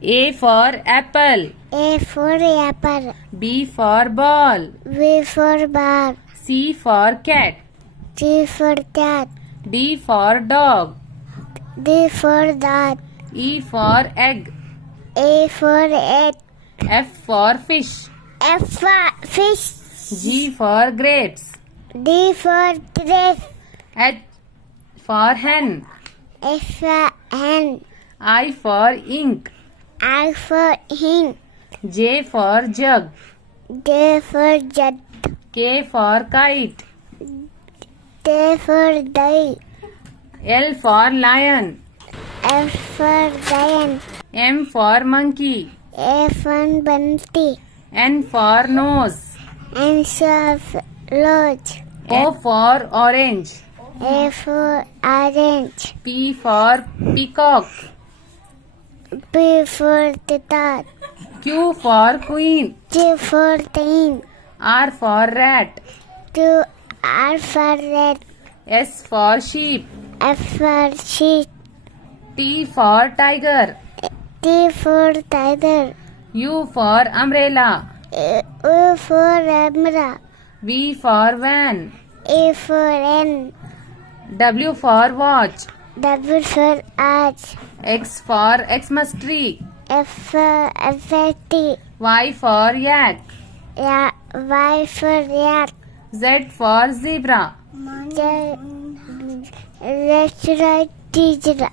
A for apple. A for apple. B for ball. B for ball. C for cat. C for cat. D for dog. D for dog. E for egg. A for egg. F for fish. F for fish. G for grapes. D for grape. H for hen. F for hen. I for ink. I for ink. J for jug. J for jug. K for kite. K for die. L for lion. F for lion. M for monkey. A for bunty. N for nose. N for lodge. O for orange. A for orange. P for peacock. P for dog. Q for queen. Q for teen. R for rat. Q R for red. S for sheep. F for sheep. T for tiger. T for tiger. U for umbrella. U for umbrella. V for van. A for N. W for watch. W for arch. X for Xmas tree. F for FT. Y for yak. Yeah, Y for yak. Z for zebra. Let's write teacher.